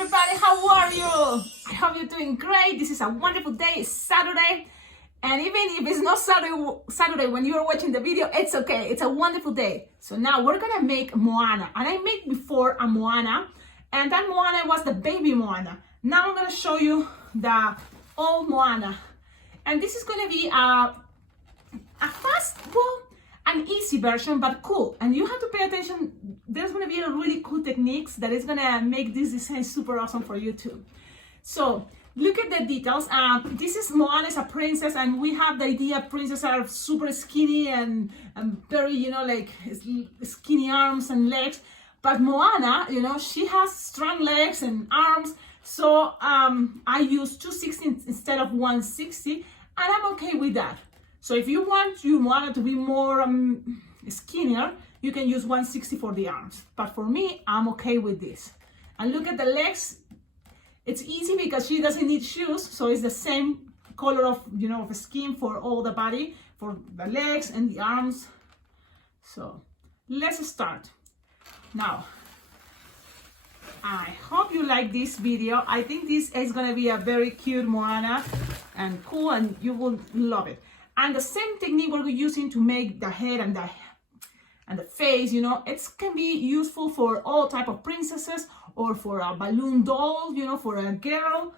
everybody, how are you? I hope you're doing great. This is a wonderful day. It's Saturday, and even if it's not Saturday when you're watching the video, it's okay. It's a wonderful day. So now we're gonna make Moana, and I made before a Moana, and that Moana was the baby Moana. Now I'm gonna show you the old Moana, and this is gonna be a fast, well, an easy version, but cool. And you have to pay attention. There's gonna be a really cool techniques that is gonna make this design super awesome for you too. So look at the details. This is Moana is a princess, and we have the idea princesses are super skinny and very, you know, like skinny arms and legs. But Moana, you know, she has strong legs and arms. So I use 260 instead of 160, and I'm okay with that. So if you want your Moana to be more skinnier, you can use 160 for the arms. But for me, I'm okay with this. And look at the legs. It's easy because she doesn't need shoes, so it's the same color of, you know, of skin for all the body, for the legs and the arms. So let's start. Now, I hope you like this video. I think this is gonna be a very cute Moana and cool, and you will love it. And the same technique we're using to make the head and the face, you know, it can be useful for all type of princesses or for a balloon doll, you know, for a girl.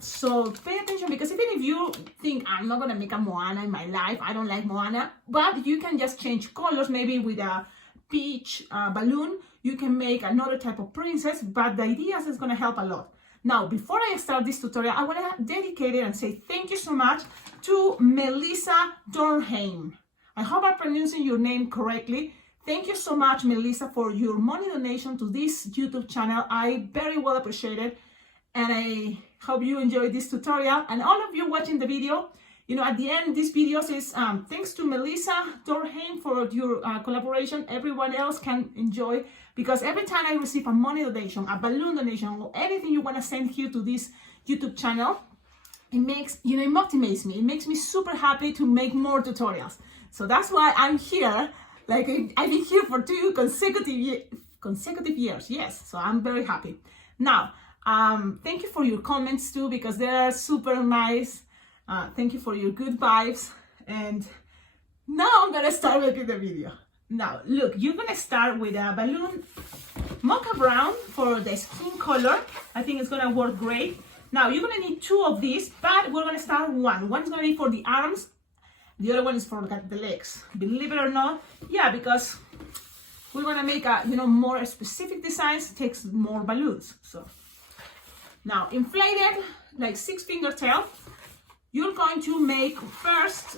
So pay attention, because even if you think I'm not gonna make a Moana in my life, I don't like Moana, but you can just change colors. Maybe with a peach balloon, you can make another type of princess, but the ideas is gonna help a lot. Now, before I start this tutorial, I want to dedicate it and say thank you so much to Melissa Dornheim. I hope I'm pronouncing your name correctly. Thank you so much, Melissa, for your money donation to this YouTube channel. I very well appreciate it, and I hope you enjoyed this tutorial. And all of you watching the video, you know, at the end, this video says thanks to Melissa Dornheim for your collaboration. Everyone else can enjoy, because every time I receive a money donation, a balloon donation, or anything you want to send here to this YouTube channel, it makes, you know, it motivates me. It makes me super happy to make more tutorials. So that's why I'm here. Like, I've been here for 2 consecutive years. Yes, so I'm very happy. Now, thank you for your comments too, because they are super nice. Thank you for your good vibes. And now I'm gonna start making the video. Now, look, you're gonna start with a balloon mocha brown for the skin color. I think it's gonna work great. Now, you're gonna need 2 of these, but we're gonna start one. One is gonna be for the arms, the other one is for the legs. Believe it or not, yeah, because we're gonna make a, you know, more specific designs, takes more balloons. So now, inflated like 6-finger tail. You're going to make first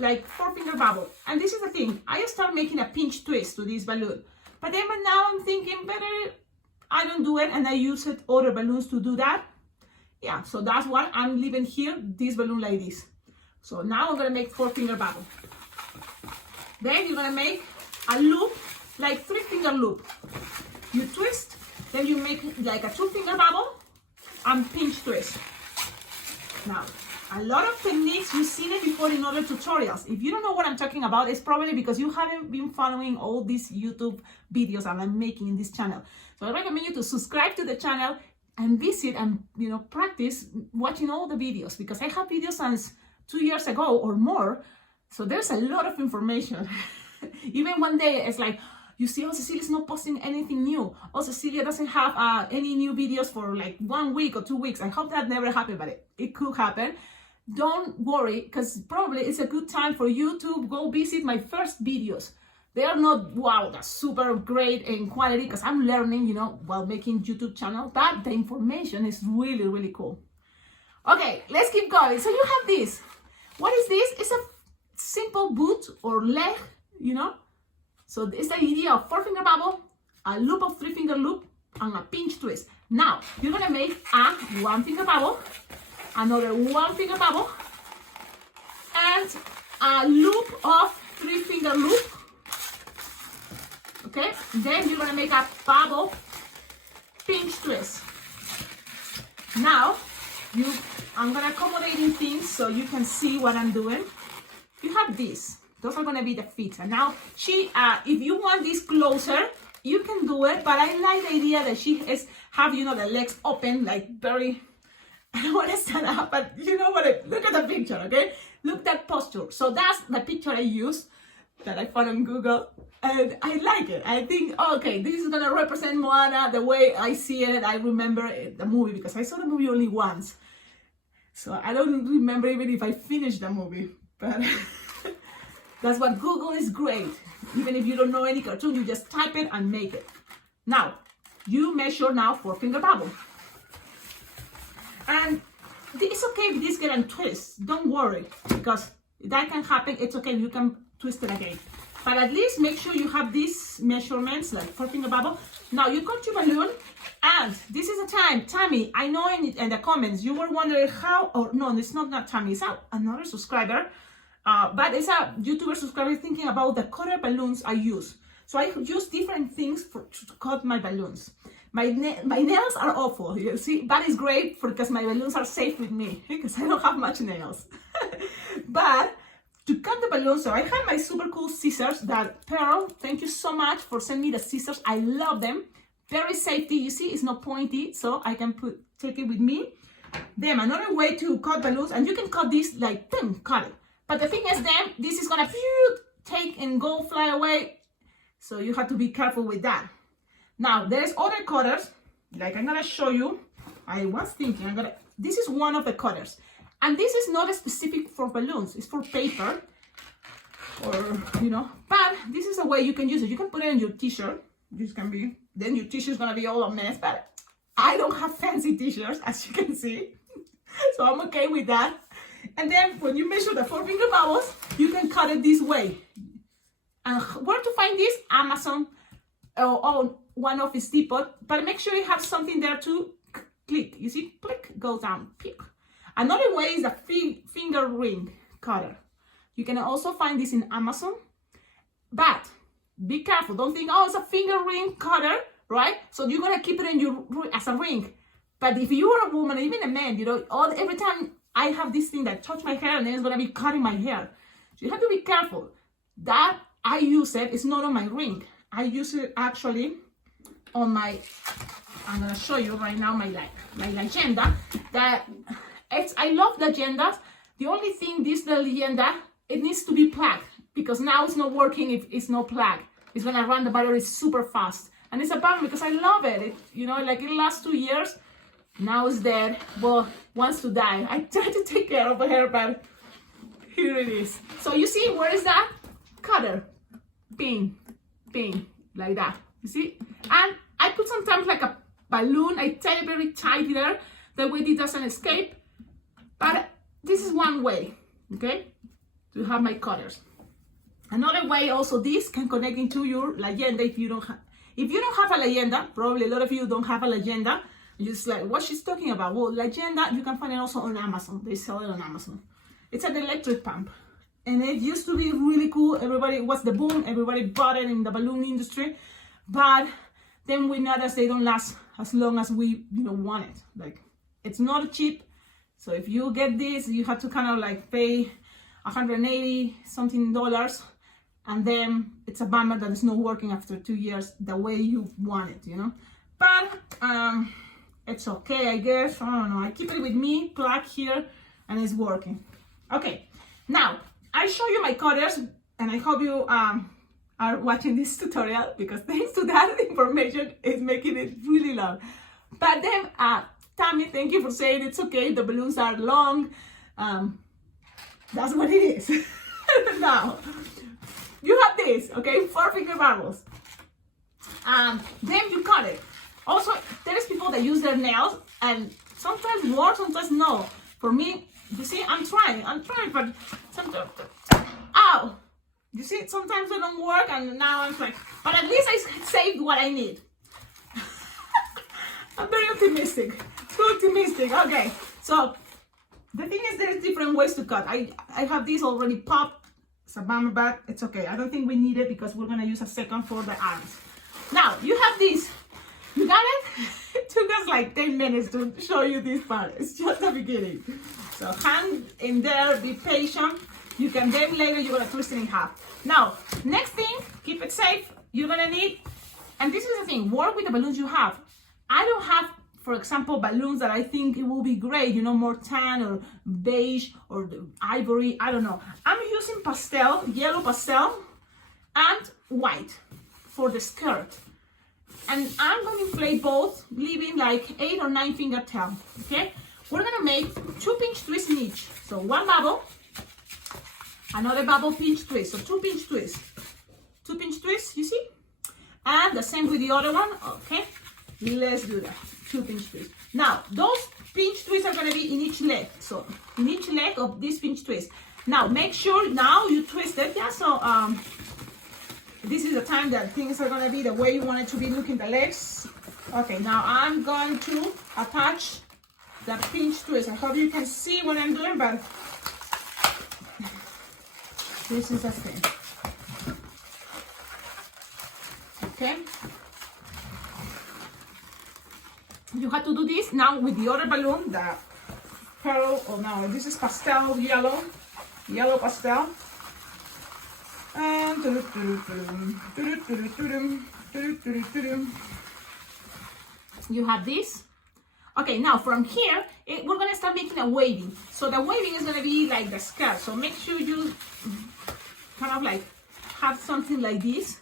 like 4-finger bubble. And this is the thing, I start making a pinch twist to this balloon. But then now I'm thinking better I don't do it and I use other balloons to do that. Yeah, so that's why I'm leaving here this balloon like this. So now I'm gonna make 4-finger bubble. Then you're gonna make a loop, like 3-finger loop. You twist, then you make like a 2-finger bubble and pinch twist. Now, a lot of techniques, you've seen it before in other tutorials. If you don't know what I'm talking about, it's probably because you haven't been following all these YouTube videos that I'm making in this channel. So I recommend you to subscribe to the channel and visit and, you know, practice watching all the videos, because I have videos since 2 years ago or more. So there's a lot of information. Even one day it's like, you see, oh, Cecilia's not posting anything new. Oh, Cecilia doesn't have any new videos for like 1 week or 2 weeks. I hope that never happened, but it could happen. Don't worry, because probably it's a good time for you to go visit my first videos. They are not, wow, that's super great in quality, because I'm learning, you know, while making YouTube channel, but the information is really, really cool. Okay, let's keep going. So you have this. What is this? It's a simple boot or leg, you know. So it's the idea of 4-finger bubble, a loop of 3-finger loop, and a pinch twist. Now, you're gonna make a 1-finger bubble, another 1-finger bubble, and a loop of 3-finger loop. Okay, then you're gonna make a bubble, pinch twist. Now, I'm gonna accommodating things so you can see what I'm doing. You have this. Those are gonna be the feet. And now if you want this closer, you can do it, but I like the idea that she is have, you know, the legs open, like very, I don't want to stand up, but you know what, look at the picture, okay? Look that posture. So that's the picture I use that I found on Google, and I like it. I think, okay, this is gonna represent Moana the way I see it. I remember the movie because I saw the movie only once. So I don't remember even if I finished the movie, but that's what Google is great. Even if you don't know any cartoon, you just type it and make it. Now, you measure now 4-finger bubble. And it's okay if this get untwist. Don't worry, because that can happen. It's okay, you can twist it again. But at least make sure you have these measurements, like 4-finger bubble. Now you cut your balloon, and this is the time. Tammy, I know in the comments you were wondering how, or no, it's not Tammy, it's another subscriber. But it's a YouTuber subscriber thinking about the cutter balloons I use. So I use different things to cut my balloons. My nails are awful, you see, but it's great because my balloons are safe with me because I don't have much nails. But to cut the balloons, so I have my super cool scissors that Pearl, thank you so much for sending me the scissors. I love them. Very safety, you see, it's not pointy, so I can take it with me. Then another way to cut balloons, and you can cut this like, cut it. But the thing is then, this is gonna take and go fly away. So you have to be careful with that. Now, there's other cutters, like I'm gonna show you. I was thinking, this is one of the cutters. And this is not specific for balloons, it's for paper. Or, you know, but this is a way you can use it. You can put it in your t-shirt. This can be, then your t-shirt's gonna be all a mess, but I don't have fancy t-shirts, as you can see. So I'm okay with that. And then when you measure the 4-finger bubbles, you can cut it this way. And where to find this? Amazon or one of its depot. But make sure you have something there to click. You see, click, goes down, pick. Another way is the finger ring cutter. You can also find this in Amazon. But be careful. Don't think, oh, it's a finger ring cutter, right? So you're gonna keep it in your as a ring. But if you are a woman, even a man, you know, every time I have this thing that touch my hair and then it's gonna be cutting my hair. So you have to be careful. That I use it's not on my ring. I use it actually on my, I'm gonna show you right now my agenda. I love the agendas. The only thing, this little agenda, it needs to be plugged because now it's not working if it's not plugged. It's gonna run the battery super fast. And it's a bummer because I love it. You know, like it lasts 2 years. Now it's dead. Well, wants to die. I try to take care of her, but here it is. So you see, where is that? Cutter. Ping, ping, like that. You see? And I put sometimes like a balloon. I tie it very tight there. That way it doesn't escape. But this is one way, okay? To have my cutters. Another way also, this can connect into your leyenda if you don't have a leyenda. Probably a lot of you don't have a leyenda. Just like what she's talking about. Well, Legenda, you can find it also on Amazon. They sell it on Amazon. It's an electric pump. And it used to be really cool. Everybody was the boom. Everybody bought it in the balloon industry. But then we noticed they don't last as long as we want it. Like, it's not cheap. So if you get this, you have to kind of like pay $180 something. And then it's a bummer that it's not working after 2 years the way you want it, you know. But it's okay, I guess. I don't know. I keep it with me, plug here, and it's working. Okay, now I show you my cutters, and I hope you are watching this tutorial because thanks to that information, it's making it really long. But then, Tammy, thank you for saying it's okay. The balloons are long. That's what it is. Now, you have this, okay? 4-finger bubbles. Then you cut it. Also, there's people that use their nails and sometimes work, sometimes no. For me, you see, I'm trying, but sometimes, ow! You see, sometimes they don't work and now I'm like, but at least I saved what I need. I'm very optimistic, too optimistic. Okay, so the thing is there's different ways to cut. I have this already popped. It's a bummer, but it's okay. I don't think we need it because we're gonna use a second for the arms. Now, you have this. You got it? It took us like 10 minutes to show you this part. It's just the beginning. So hang in there, be patient. You can then later, you're gonna twist it in half. Now, next thing, keep it safe. You're gonna need And this is the thing, work with the balloons you have. I don't have, for example, balloons that I think it will be great, you know, more tan or beige or ivory, I don't know. I'm using pastel, yellow pastel, and white for the skirt. And I'm going to inflate both, leaving like 8 or 9 finger tail, okay? We're gonna make 2 pinch twists in each. So one bubble, another bubble pinch twist, so 2 pinch twists. 2 pinch twists, you see? And the same with the other one, okay? Let's do that, 2 pinch twists. Now, those pinch twists are gonna be in each leg. So, in each leg of this pinch twist. Now, make sure now you twist it, yeah? So, this is the time that things are gonna be the way you want it to be looking the legs. Okay, now I'm going to attach the pinch twist. I hope you can see what I'm doing, but this is the thing. Okay. You have to do this now with the other balloon, the pearl, oh no, this is pastel yellow pastel. And you have this. Okay, now from here, we're gonna start making a waving. So the waving is gonna be like the skirt. So make sure you kind of like have something like this.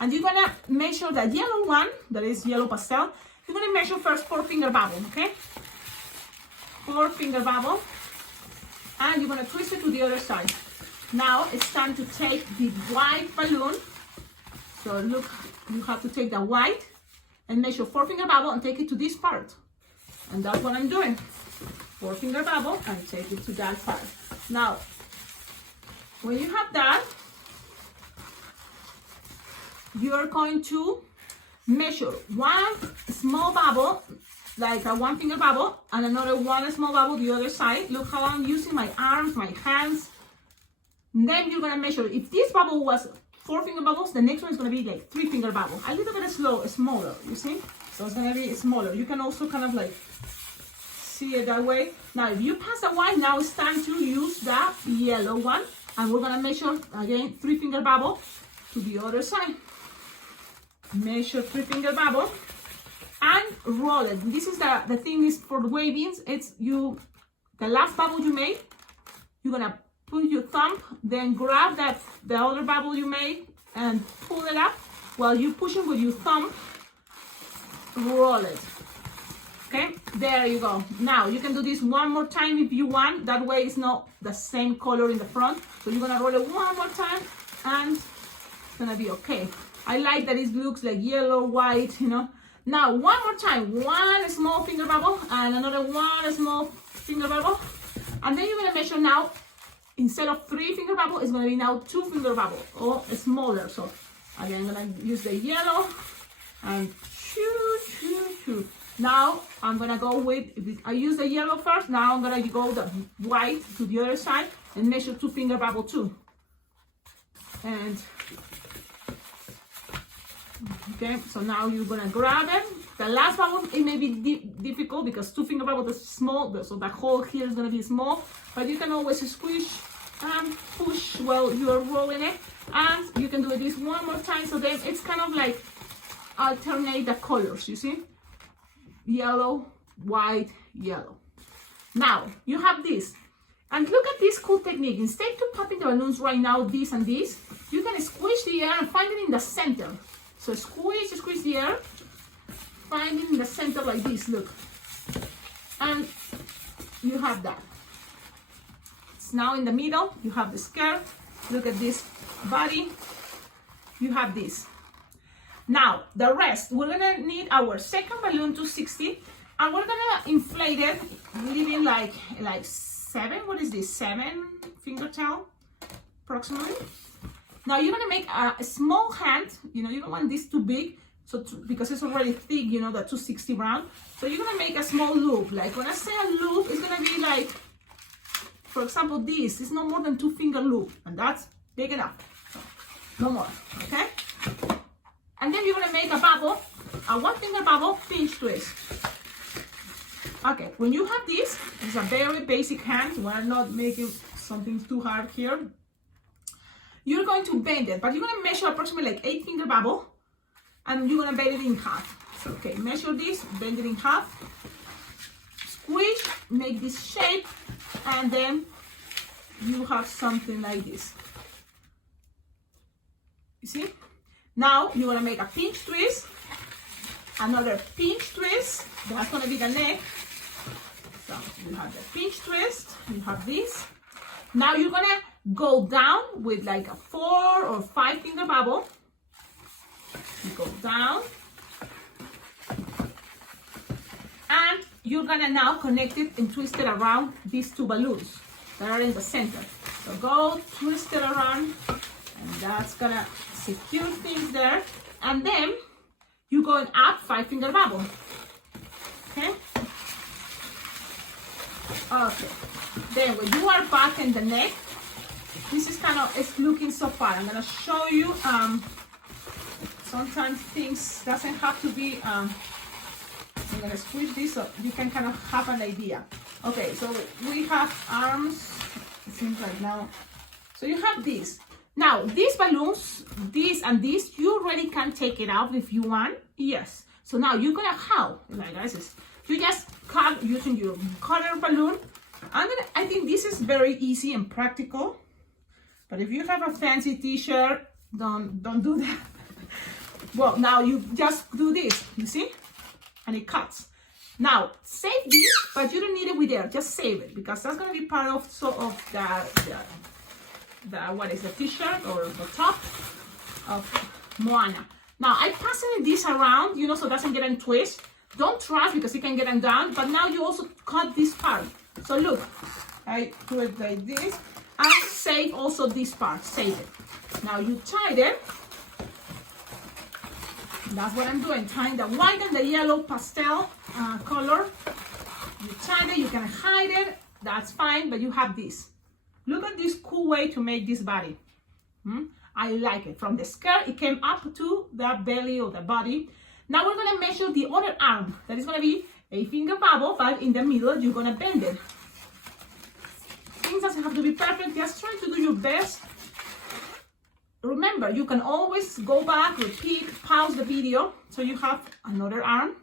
And you're gonna measure the yellow one, that is yellow pastel. You're gonna measure first 4 finger bubble, okay? 4 finger bubble. And you're gonna twist it to the other side. Now it's time to take the white balloon. So look, you have to take the white and measure 4 finger bubble and take it to this part. And that's what I'm doing. 4 finger bubble and take it to that part. Now, when you have that, you're going to measure 1 small bubble, like a 1 finger bubble, and another 1 small bubble the other side. Look how I'm using my arms, my hands. And then you're gonna measure, if this bubble was 4 finger bubbles, the next one is gonna be like 3 finger bubble. A little bit smaller, you see? So it's gonna be smaller. You can also kind of like see it that way. Now, if you pass the white, now it's time to use the yellow one. And we're gonna measure, again, 3 finger bubble to the other side. Measure 3 finger bubble and roll it. This is the thing is for the wavings, it's the last bubble you made, you're gonna put your thumb, then grab the other bubble you made and pull it up while you push it with your thumb, roll it. Okay, there you go. Now you can do this one more time if you want, that way it's not the same color in the front. So you're gonna roll it one more time and it's gonna be okay. I like that it looks like yellow, white, you know. Now, one more time, 1 small finger bubble and another 1 small finger bubble. And then you're gonna measure now, instead of 3 finger bubble, it's gonna be now 2 finger bubble, or smaller. So again, I'm gonna use the yellow and choo. Now, I'm gonna go with, I use the yellow first, now I'm gonna go the white to the other side and measure 2 finger bubble too. And okay, so now you're gonna grab it. The last bubble, it may be difficult because 2 finger bubble is small, so the hole here is gonna be small, but you can always squish and push while you're rolling it. And you can do this one more time, so then it's kind of like alternate the colors, you see? Yellow, white, yellow. Now, you have this. And look at this cool technique. Instead of popping the balloons right now, this and this, you can squish the air and find it in the center. So squeeze the air, find it in the center like this, look. And you have that. It's now in the middle, you have the skirt, look at this body, you have this. Now, the rest, we're gonna need our second balloon 260, and we're gonna inflate it, leaving like 7, what is this, 7 finger tail, approximately. Now you're gonna make a small hand, you know, you don't want this too big, so because it's already thick, you know, the 260 round. So you're gonna make a small loop. Like when I say a loop, it's gonna be like, for example, this is no more than 2 finger loop, and that's big enough. So, no more, okay? And then you're gonna make a bubble, a 1 finger bubble pinch twist. Okay, when you have this, it's a very basic hand. We're not making something too hard here. You're going to bend it, but you're going to measure approximately like 8 finger bubble and you're gonna bend it in half. So, okay, measure this, bend it in half, squish, make this shape, and then you have something like this. You see? Now you're gonna make a pinch twist, another pinch twist. That's gonna be the neck. So you have the pinch twist, you have this. Now you're gonna go down with like a 4 or 5 finger bubble. You go down. And you're gonna now connect it and twist it around these 2 balloons that are in the center. So go twist it around, and that's gonna secure things there. And then you're going up 5 finger bubble. Okay? Okay. Then when you are back in the neck, this is kind of, it's looking so far. I'm gonna show you, sometimes things doesn't have to be, I'm gonna squeeze this so you can kind of have an idea. Okay, so we have arms, it seems like now. So you have this. Now, these balloons, this and this, you already can take it out if you want. Yes. So now you're gonna how? Like guys, you just cut using your color balloon. I think this is very easy and practical. But if you have a fancy t-shirt, don't do that. Well, now you just do this, you see? And it cuts. Now, save this, but you don't need it with there. Just save it, because that's gonna be part of the what is the t-shirt or the top of Moana. Now I pass this around, you know, so it doesn't get in twist. Don't trust because it can get undone, but now you also cut this part. So look, I do it like this and save also this part, save it. Now you tie it. That's what I'm doing, tying the white and the yellow pastel color. You tie it, you can hide it, that's fine, but you have this. Look at this cool way to make this body. I like it. From the skirt, it came up to the belly or the body. Now we're gonna measure the other arm. That is gonna be a finger bubble, but in the middle, you're gonna bend it. Things doesn't have to be perfect, just try to do your best. Remember, you can always go back, repeat, pause the video, so you have another arm.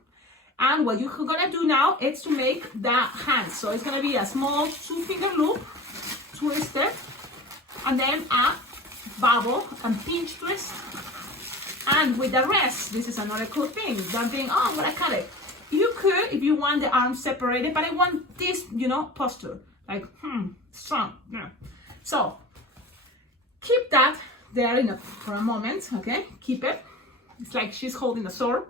And what you're gonna do now is to make the hands. So it's gonna be a small 2-finger loop, twist it, and then a bubble and pinch twist. And with the rest, this is another cool thing. Don't think, oh, I'm gonna cut it. You could, if you want the arms separated, but I want this, you know, posture. Like, strong. Yeah. So, keep that there for a moment, okay? Keep it. It's like she's holding a sword.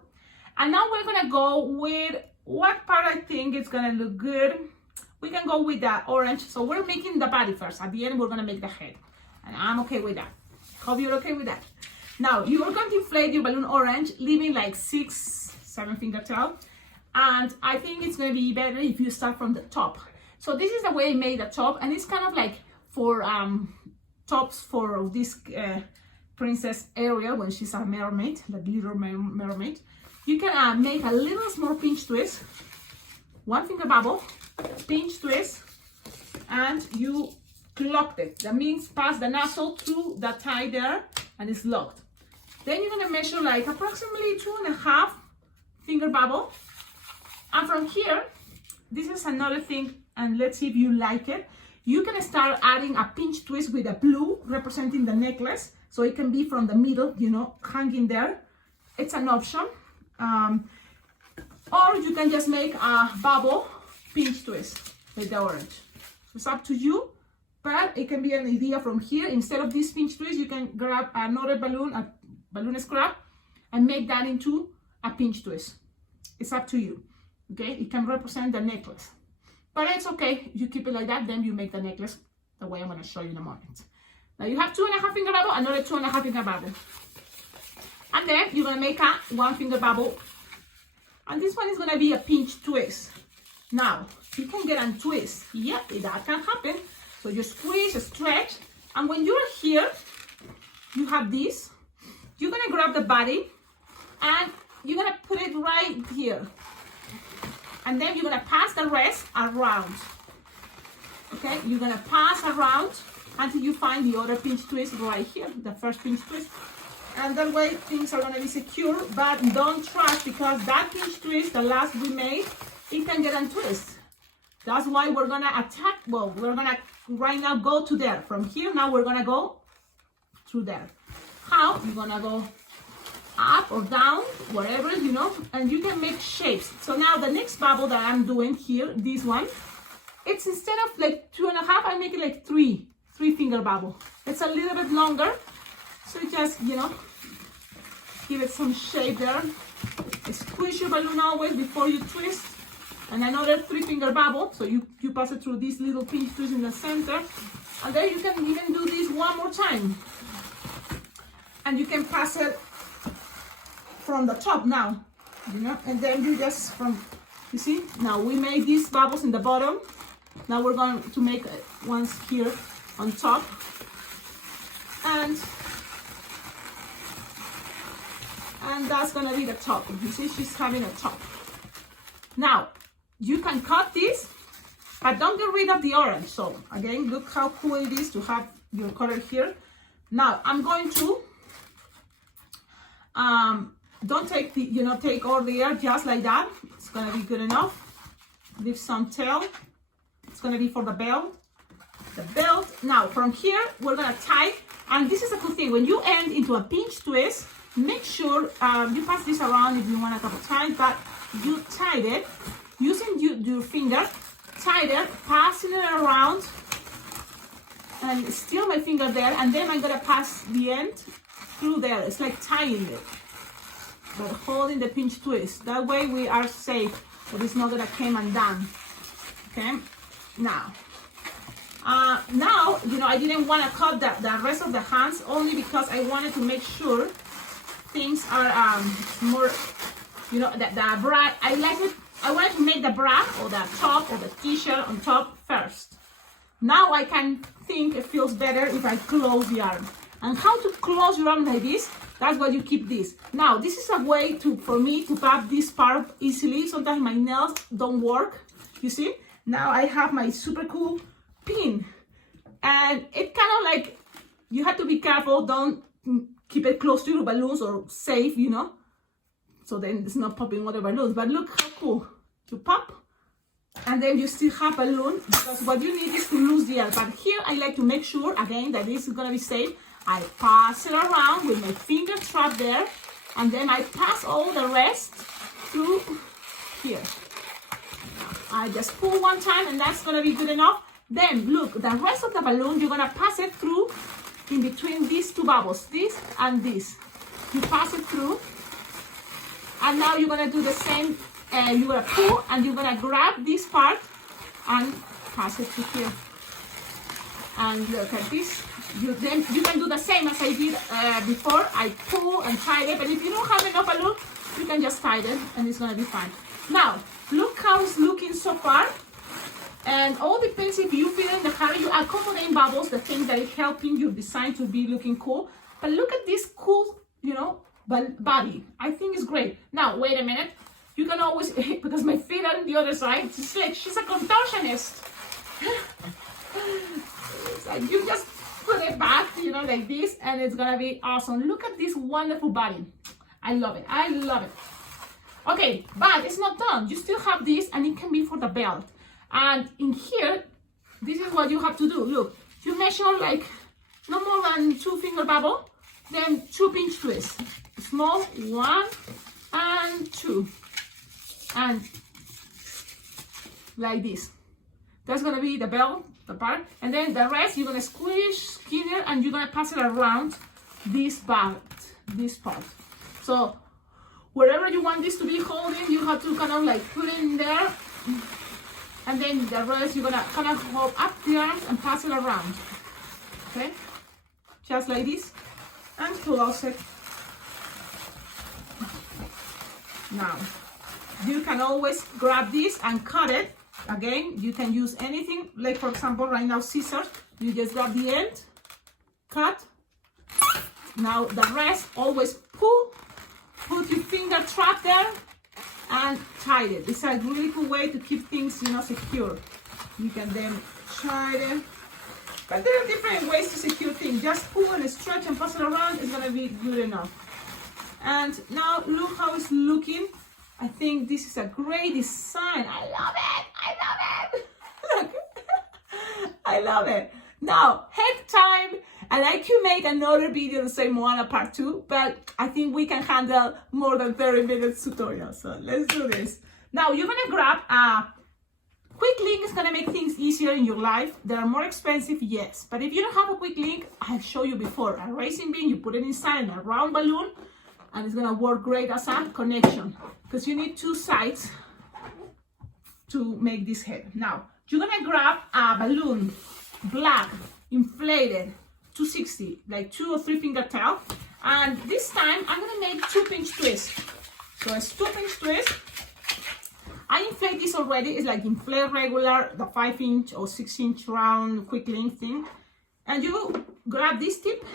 And now we're gonna go with what part I think is gonna look good. We can go with the orange. So we're making the body first. At the end, we're gonna make the head. And I'm okay with that. Hope you're okay with that. Now, you are going to inflate your balloon orange, leaving like 6-7 finger tail. And I think it's gonna be better if you start from the top. So this is the way I made the top, and it's kind of like for tops for this princess Ariel when she's a mermaid, the little mermaid. You can make a little small pinch twist, 1 finger bubble, pinch twist, and you locked it. That means pass the nozzle through the tie there, and it's locked. Then you're gonna measure like approximately 2.5 finger bubble. And from here, this is another thing, and let's see if you like it. You can start adding a pinch twist with a blue representing the necklace. So it can be from the middle, you know, hanging there. It's an option. Or you can just make a bubble pinch twist with the orange. So it's up to you, but it can be an idea from here. Instead of this pinch twist, you can grab another balloon, a balloon scrap, and make that into a pinch twist. It's up to you, okay? It can represent the necklace. But it's okay, you keep it like that, then you make the necklace the way I'm gonna show you in a moment. Now you have 2.5 finger bubble, another 2.5 finger bubble. And then you're gonna make a 1 finger bubble. And this one is gonna be a pinch twist. Now, you can get a twist. Yeah, that can happen. So you squeeze, stretch, and when you're here, you have this. You're gonna grab the body, and you're gonna put it right here. And then you're gonna pass the rest around. Okay, you're gonna pass around until you find the other pinch twist right here, the first pinch twist. And that way things are gonna be secure, but don't trust, because that pinch twist, the last we made, it can get untwist. That's why we're gonna attack, well, we're gonna right now go to there. From here, now we're gonna go through there. How? You're gonna go up or down, whatever, you know, and you can make shapes. So now the next bubble that I'm doing here, this one, it's instead of like 2.5, I make it like three finger bubble. It's a little bit longer, so you just, you know, give it some shape there. Squish your balloon always before you twist. And another 3 finger bubble, so you pass it through this little pinch twist in the center. And then you can even do this one more time. And you can pass it from the top now, you know, and then you just you see, now we made these bubbles in the bottom. Now we're going to make ones here on top. And that's gonna be the top. You see, she's having a top. Now, you can cut this, but don't get rid of the orange. So again, look how cool it is to have your color here. Now, I'm going to, don't take the, you know, take all the air just like that. It's gonna be good enough. Leave some tail. It's gonna be for the belt. The belt. Now, from here, we're gonna tie, and this is a good thing. When you end into a pinch twist, make sure you pass this around if you want a couple times, but you tied it using your finger, tied it, passing it around, and still my finger there, and then I'm gonna pass the end through there. It's like tying it, but holding the pinch twist. That way we are safe, but it's not gonna come undone. Okay, now, you know, I didn't want to cut the rest of the hands, only because I wanted to make sure things are more, you know, the bra. I wanted to make the bra or the top or the t-shirt on top first. Now I can think it feels better if I close the arm. And how to close your arm like this, that's why you keep this. Now this is a way for me to pop this part easily. Sometimes my nails don't work, you see. Now I have my super cool pin, and it kind of like, you have to be careful, don't keep it close to your balloons or safe, you know, so then it's not popping other balloons. But look how cool, you pop and then you still have balloon, because what you need is to lose the air. But here I like to make sure again that this is gonna be safe. I pass it around with my finger trapped there, and then I pass all the rest through here. I just pull one time, and that's gonna be good enough. Then look, the rest of the balloon, you're gonna pass it through in between these two bubbles, this and this. You pass it through, and now you're gonna do the same. You're gonna pull, and you're gonna grab this part and pass it through here. And look at this. You can do the same as I did before. I pull and tie it, but if you don't have enough balloon, you can just tie it, and it's gonna be fine. Now, look how it's looking so far. And all depends if you feel in the hurry, you accommodate bubbles, the things that is helping your design to be looking cool. But look at this cool, you know, body. I think it's great. Now, wait a minute. You can always, because my feet are on the other side, it's like she's a contortionist. Like you just put it back, you know, like this, and it's gonna be awesome. Look at this wonderful body. I love it. I love it. Okay, but it's not done. You still have this, and it can be for the belt. And in here, this is what you have to do. Look, you measure like no more than 2 finger bubble, then 2 pinch twists. Small, 1 and 2. And like this. That's gonna be the belt, the part. And then the rest, you're gonna squish, skinner, and you're gonna pass it around this part. So wherever you want this to be holding, you have to kind of like put it in there. And then the rest, you're gonna kind of hold up the arms and pass it around. Okay? Just like this. And close it. Now, you can always grab this and cut it. Again, you can use anything. Like for example, right now, scissors. You just grab the end, cut. Now the rest, always pull. Put your finger trap there. And tie it. It's a really cool way to keep things, you know, secure. You can then tie it But there are different ways to secure things. Just pull and stretch and pass it around. It's gonna be good enough. And now look how it's looking. I think this is a great design. I love it. I love it. Look, I love it. Now, head time. And I could make another video to say Moana part 2, but I think we can handle more than 30 minutes tutorial. So let's do this. Now you're gonna grab a quick link. Is gonna make things easier in your life. They are more expensive, yes. But if you don't have a quick link, I've shown you before. A racing bean, you put it inside a round balloon, and it's gonna work great as a connection. Because you need two sides to make this head. Now, you're gonna grab a balloon, black, inflated, 260, like 2 or 3 finger tail. And this time I'm gonna make 2 pinch twists. So it's 2 pinch twist. I inflate this already. It's like inflate regular, the 5-inch or 6-inch round quick link thing. And you grab this tip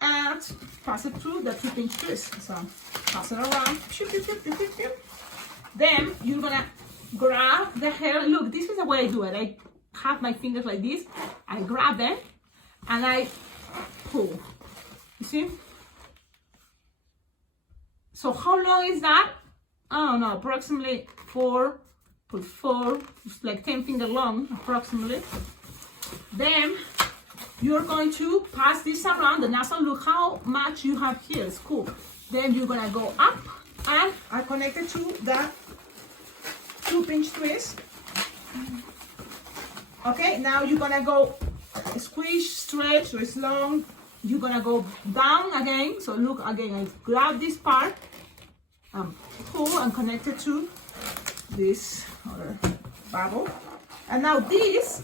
and pass it through the 2 pinch twist. So pass it around. Then you're gonna grab the hair. Look, this is the way I do it. I have my fingers like this. I grab them and I pull. You see? So how long is that? I don't know, approximately 4, it's like 10 finger long, approximately. Then you're going to pass this around the nozzle. Look how much you have here. It's cool. Then you're gonna go up and I connect it to the 2 pinch twist. Okay, now you're gonna go squish, stretch, so it's long. You're gonna go down again. So look again, I grab this part, pull and connect it to this other bubble. And now this,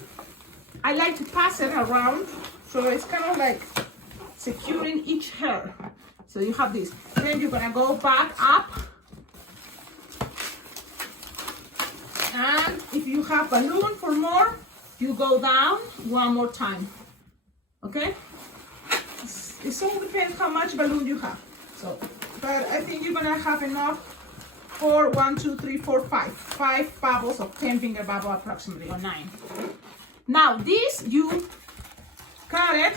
I like to pass it around, so it's kind of like securing each hair. So you have this. Then you're gonna go back up. And if you have balloon for more, you go down one more time. Okay? It all depends how much balloon you have. So, but I think you're gonna have enough for 1, 2, 3, 4, 5. 5 bubbles of 10 finger bubble approximately, or 9. Now this, you cut it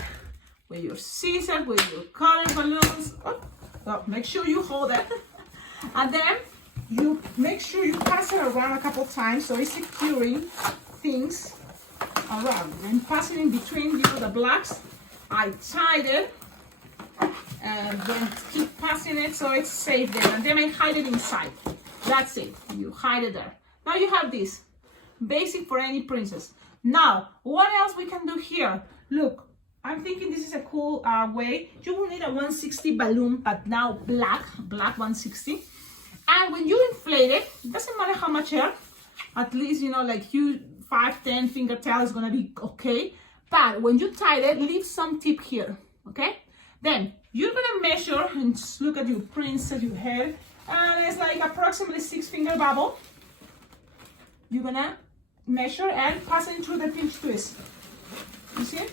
with your scissors, with your colored balloons. Oh, so make sure you hold it. And then you make sure you pass it around a couple times so it's securing things around. And passing in between, the blacks. I tied it and then keep passing it so it's safe there. And then I hide it inside. That's it. You hide it there. Now you have this. Basic for any princess. Now, what else we can do here? Look, I'm thinking this is a cool way. You will need a 160 balloon, but now black 160. And when you inflate it, doesn't matter how much hair, at least, like 5, 10 finger tail is gonna be okay. But when you tie it, leave some tip here, okay? Then you're gonna measure and look at your princess, your hair, and it's like approximately 6 finger bubble. You're gonna measure and pass it through the pinch twist. You see?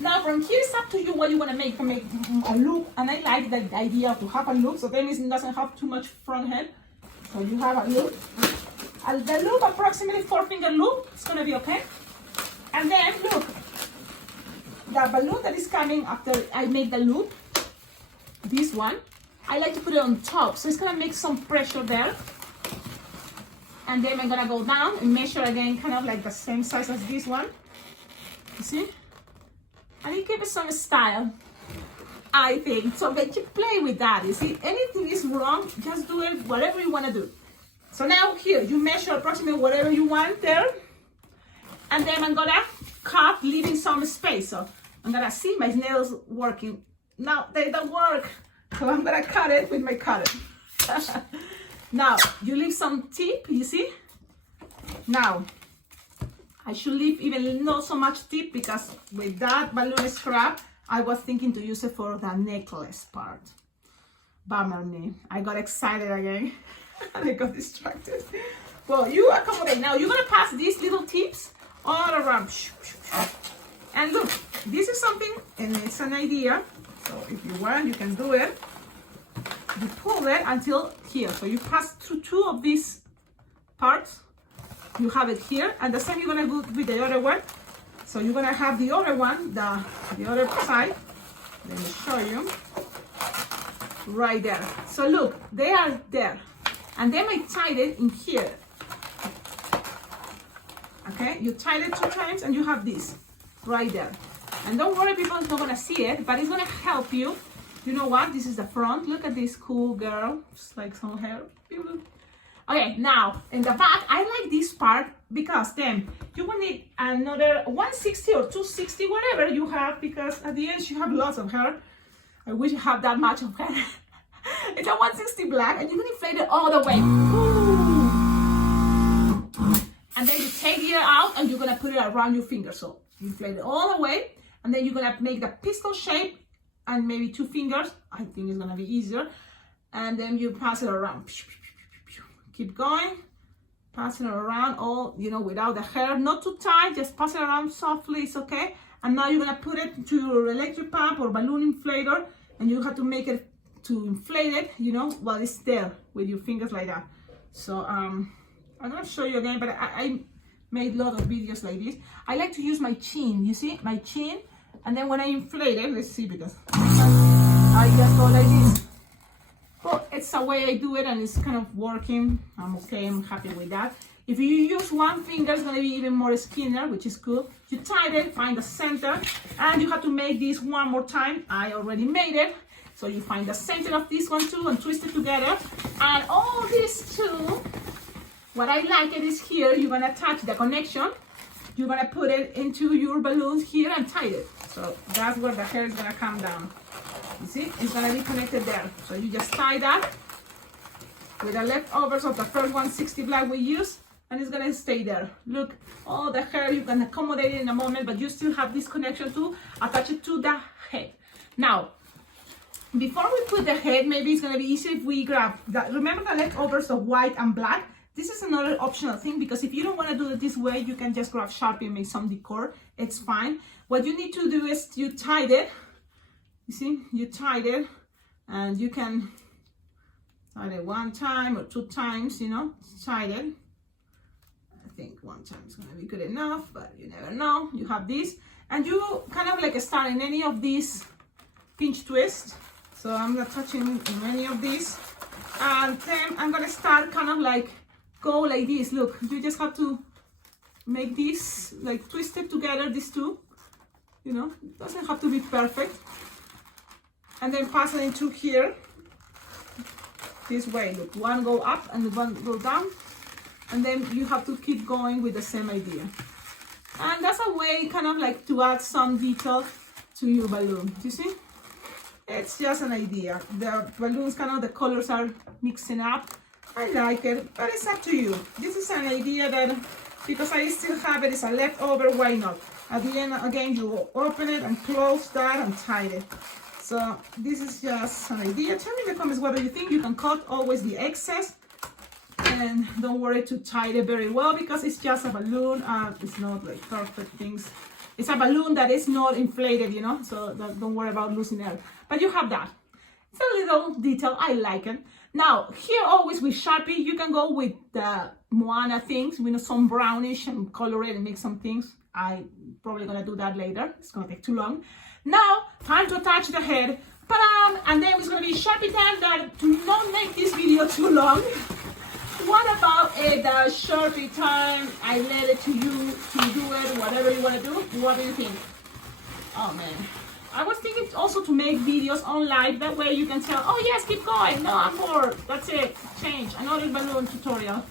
Now from here it's up to you what you want to make. You can make a loop, and I like the idea to have a loop, so then it doesn't have too much front head. So you have a loop. And the loop, approximately 4 finger loop, it's gonna be okay. And then look, the balloon that is coming after I make the loop, this one, I like to put it on top, so it's gonna make some pressure there. And then I'm gonna go down and measure again, kind of like the same size as this one. You see? And it gives it some style, I think. So that you play with that. You see, anything is wrong, just do it whatever you want to do. So now here, you measure approximately whatever you want there. And then I'm gonna cut, leaving some space. So I'm gonna see my nails working. No, they don't work. So I'm gonna cut it with my cutter. Now, you leave some tip, you see? Now, I should leave even not so much tip, because with that balloon scrap, I was thinking to use it for the necklace part. Bummer me. I got excited again. And I got distracted. Well, you accommodate. Now, you're going to pass these little tips all around. And look, this is something, and it's an idea. So if you want, you can do it. You pull it until here. So you pass through 2 of these parts, you have it here, and the same you're gonna do with the other one. So you're gonna have the other one, the other side. Let me show you. Right there. So look, they are there. And then I tied it in here. Okay, you tied it 2 times and you have this right there. And don't worry, people are not gonna see it, but it's gonna help you. You know what? This is the front. Look at this cool girl. Just like some hair. Okay, now in the back, I like this part because then you will need another 160 or 260, whatever you have, because at the end you have lots of hair. I wish you have that much of hair. It's a 160 black, and you can inflate it all the way. Ooh. And then you take it out and you're gonna put it around your finger. So you inflate it all the way, and then you're gonna make the pistol shape and maybe 2 fingers. I think it's gonna be easier. And then you pass it around. Keep going, pass it around all, you know, without the hair, not too tight, just pass it around softly, it's okay. And now you're gonna put it to your electric pump or balloon inflator, and you have to make it to inflate it, you know, while it's there with your fingers like that. So I'm gonna show you again, but I made a lot of videos like this. I like to use my chin, you see, my chin, and then when I inflate it, let's see, because I just go like this. Well, it's the way I do it, and it's kind of working. I'm okay, I'm happy with that. If you use one finger, it's gonna be even more skinnier, which is cool. You tie it, find the center, and you have to make this one more time. I already made it. So you find the center of this one too and twist it together. And all these two, what I like it is here, you're gonna attach the connection. You're gonna put it into your balloons here and tie it. So that's where the hair is gonna come down. You see, it's gonna be connected there. So you just tie that with the leftovers of the first 160 black we used, and it's gonna stay there. Look, all the hair, you can accommodate it in a moment, but you still have this connection to attach it to the head. Now, before we put the head, maybe it's gonna be easier if we grab that. Remember the leftovers of white and black? This is another optional thing, because if you don't wanna do it this way, you can just grab Sharpie and make some decor, it's fine. What you need to do is you tied it. You see, you tied it, and you can tie it 1 time or 2 times, you know, tied it. I think 1 time is gonna be good enough, but you never know. You have this, and you kind of like start in any of these pinch twists. So I'm not touching in any of these, and then I'm gonna start kind of like go like this. Look, you just have to make this like twist it together, these two, you know, it doesn't have to be perfect. And then pass it into here this way. Look, one go up and one go down, and then you have to keep going with the same idea. And that's a way kind of like to add some detail to your balloon. Do you see? It's just an idea. The balloons, kind of the colors are mixing up. I like it, but it's up to you. This is an idea that, because I still have it, it's a leftover, why not? At the end, again, you open it and close that and tie it. So this is just an idea. Tell me in the comments what do you think. You can cut always the excess, and don't worry to tie it very well, because it's just a balloon. It's not like perfect things. It's a balloon that is not inflated, you know, so don't worry about losing air. But you have that. It's a little detail, I like it. Now, here always with Sharpie, you can go with the Moana things, you know, some brownish and color it and make some things. I'm probably gonna do that later. It's gonna take too long. Now, time to attach the head. Ta-da! And then it's gonna be Sharpie time. That to not make this video too long. What about the Sharpie time? I let it to you to do it, whatever you wanna do. What do you think? Oh man. I was thinking also to make videos on live. That way you can tell, oh yes, keep going. No, I'm bored. That's it. Change. Another balloon tutorial.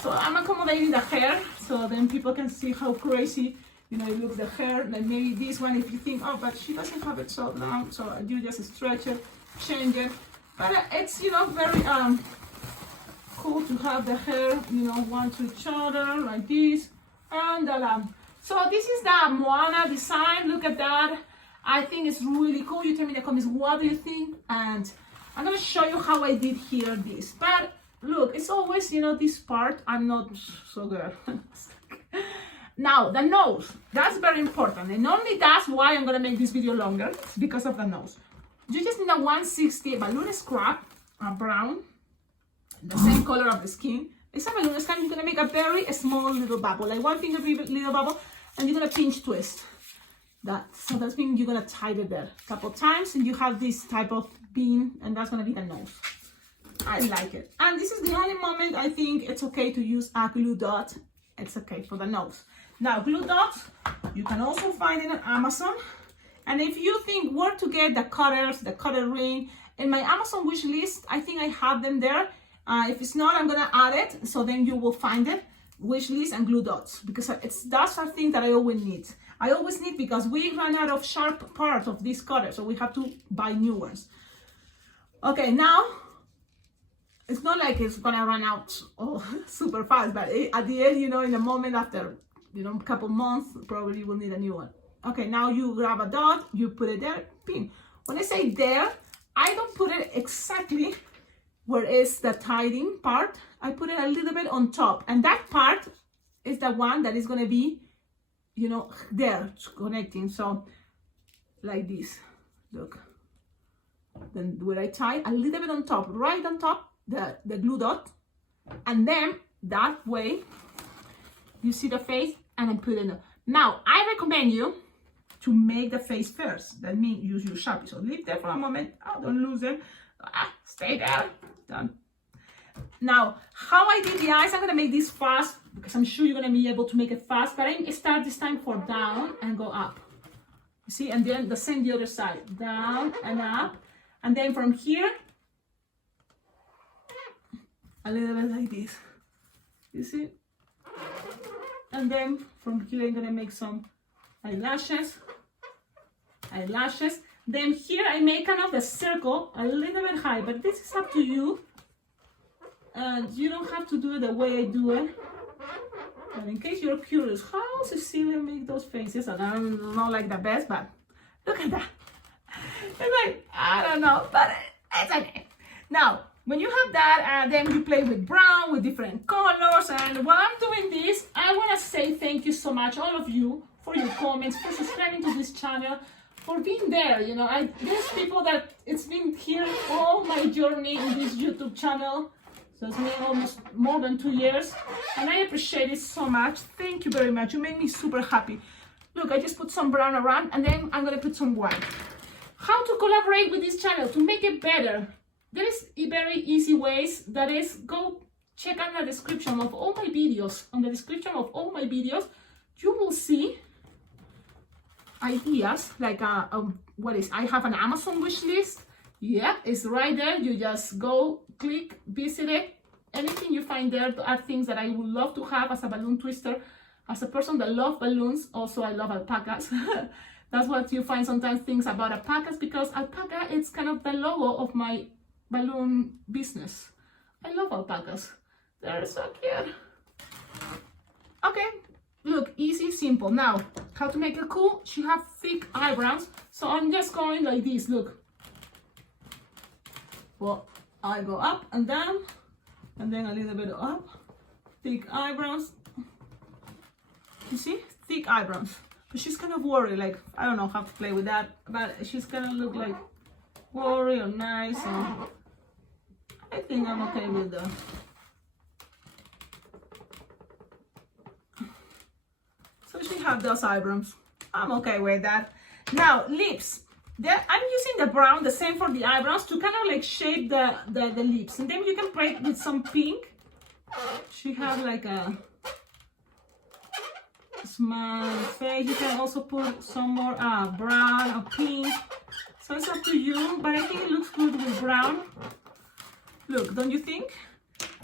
So I'm accommodating the hair, so then people can see how crazy, you know, it looks, the hair. Like maybe this one, if you think, oh, but she doesn't have it so long, so you just stretch it, change it. But it's, you know, very cool to have the hair, you know, one to each other like this. And so this is the Moana design. Look at that. I think it's really cool. You tell me in the comments, what do you think? And I'm gonna show you how I did here this. But look, it's always, you know, this part, I'm not so good. Now, the nose, that's very important. And only that's why I'm gonna make this video longer, because of the nose. You just need a 160 balloon scrap, brown, the same color of the skin. It's a balloon stamp. You're gonna make a very small little bubble, like 1 finger little bubble, and you're gonna pinch twist that. So that means you're gonna tie it there a couple times, and you have this type of bean, and that's gonna be the nose. I like it. And this is the only moment I think it's okay to use a glue dot. It's okay for the nose. Now, glue dots, you can also find it on Amazon. And if you think where to get the cutters, the cutter ring, in my Amazon wish list, I think I have them there. If it's not, I'm gonna add it, so then you will find it. Wish list and glue dots, because that's a thing that I always need. I always need because we ran out of sharp parts of this cutter, so we have to buy new ones. Okay, now it's not like it's gonna run out super fast, but at the end, you know, in a moment after, you know, a couple months, probably you will need a new one. Okay, now you grab a dot, you put it there, pin. When I say there, I don't put it exactly where is the tying part. I put it a little bit on top, and that part is the one that is gonna be, you know, there connecting. So like this, look. Then where I tie a little bit on top, right on top, the glue dot, and then that way you see the face, and I put it in. Now I recommend you to make the face first. That means use your Sharpie. So leave there for a moment. Oh, don't lose them. Stay there. Done. Now, how I did the eyes, I'm gonna make this fast because I'm sure you're gonna be able to make it fast. But I start this time for down and go up. You see, and then the same the other side, down and up, and then from here a little bit like this. You see? And then from here I'm gonna make some eyelashes. Then here I make kind of a circle a little bit high, but this is up to you. And you don't have to do it the way I do it. But in case you're curious, how Cecilia make those faces, and I'm not like the best, but look at that. It's like, I don't know, but it's okay. Now, when you have that, then you play with brown, with different colors. And while I'm doing this, I want to say thank you so much, all of you, for your comments, for subscribing to this channel, for being there. You know, there's people that it's been here all my journey in this YouTube channel. So it's been almost more than 2 years, and I appreciate it so much. Thank you very much. You made me super happy. Look, I just put some brown around, and then I'm gonna put some white. How to collaborate with this channel to make it better? There is very easy ways. That is, go check out the description of all my videos. On the description of all my videos, you will see ideas like I have an Amazon wish list. Yeah, it's right there. You just go, click, visit it. Anything you find there are things that I would love to have as a balloon twister. As a person that loves balloons, also I love alpacas. That's what you find sometimes, things about alpacas, because alpaca is kind of the logo of my balloon business. I love alpacas. They're so cute. Okay, look, easy, simple. Now, how to make it cool? She has thick eyebrows, so I'm just going like this, look. Well, I go up and down, and then a little bit up. Thick eyebrows. You see? Thick eyebrows. But she's kind of worried, like, I don't know how to play with that, but she's gonna look like worried or nice. And I think I'm okay with that. So she have those eyebrows. I'm okay with that. Now, lips. I'm using the brown, the same for the eyebrows, to kind of like shape the lips. And then you can play with some pink. She has like a smile face. You can also put some more brown or pink. So it's up to you, but I think it looks good with brown. Look, don't you think?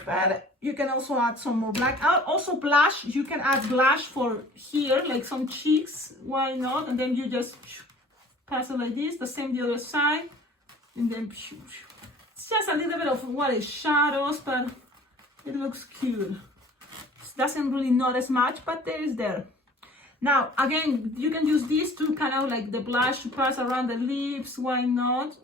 But you can also add some more black. Also blush, you can add blush for here, like some cheeks, why not? And then you just pass it like this, the same the other side, and then it's just a little bit of what is shadows, but it looks cute. It doesn't really notice much, but there is there. Now again, you can use this to kind of like the blush to pass around the lips, why not?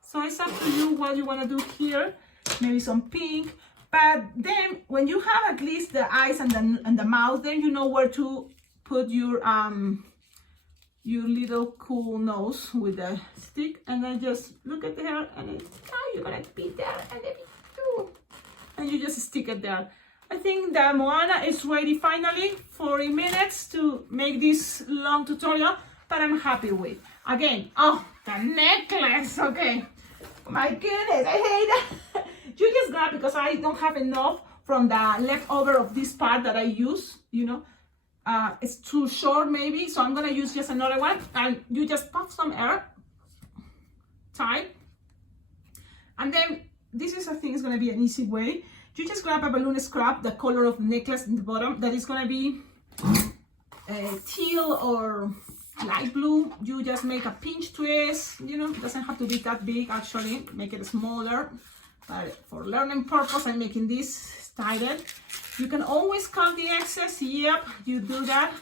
So it's up to you what you want to do here. Maybe some pink, but then when you have at least the eyes and the mouth, then you know where to put your little cool nose with the stick, and then just look at the hair, and now you're gonna be there, and then and you just stick it there. I think the Moana is ready finally. 40 minutes to make this long tutorial, but I'm happy with. Again, oh, the necklace, okay. My goodness, I hate that. You just grab, because I don't have enough from the leftover of this part that I use, you know. It's too short maybe, so I'm gonna use just another one, and you just puff some air, tight, and then this is, I think, is gonna be an easy way. You just grab a balloon scrap, the color of the necklace in the bottom, that is gonna be teal or light blue. You just make a pinch twist, you know, it doesn't have to be that big actually, make it smaller. But for learning purpose, I'm making this tighted. You can always cut the excess, yep, you do that.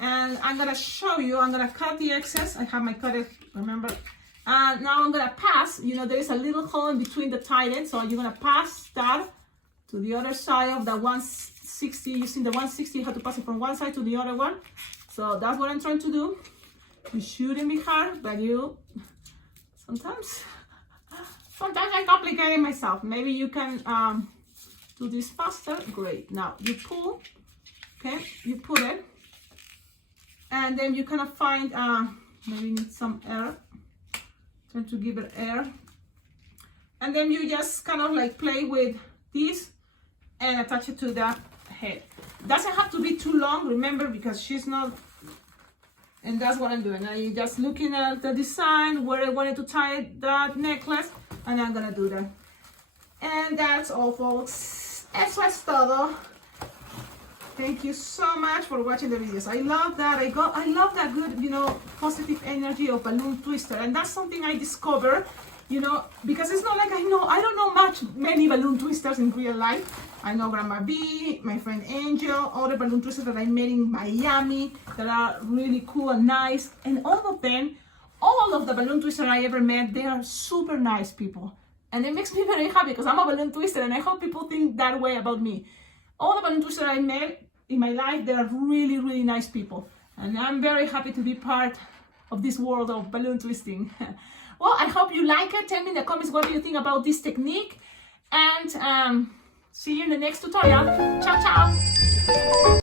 And I'm gonna show you, I'm gonna cut the excess. I have my cutter, remember? And now I'm gonna pass, you know, there is a little hole in between the tighted, so you're gonna pass that to the other side of the 160. Using the 160, you have to pass it from one side to the other one. So that's what I'm trying to do. You shouldn't be hard, but you sometimes I complicate it myself. Maybe you can do this faster. Great. Now you pull, okay, you put it, and then you kind of find maybe need some air. Trying to give it air, and then you just kind of like play with this and attach it to the head. Doesn't have to be too long, remember, because she's not. And that's what I'm doing. I'm just looking at the design where I wanted to tie that necklace, and I'm gonna do that. And that's all, folks. Eso es todo. Thank you so much for watching the videos. I love that. I love that good, you know, positive energy of balloon twister, and that's something I discovered, you know, because it's not like I don't know many balloon twisters in real life. I know Grandma B, my friend Angel, other balloon twisters that I met in Miami that are really cool and nice, and all of the balloon twisters I ever met, they are super nice people, and it makes me very happy because I'm a balloon twister, and I hope people think that way about me. All the balloon twisters I met in my life, they are really, really nice people, and I'm very happy to be part of this world of balloon twisting. Well, I hope you like it. Tell me in the comments what do you think about this technique, and see you in the next tutorial. Ciao, ciao.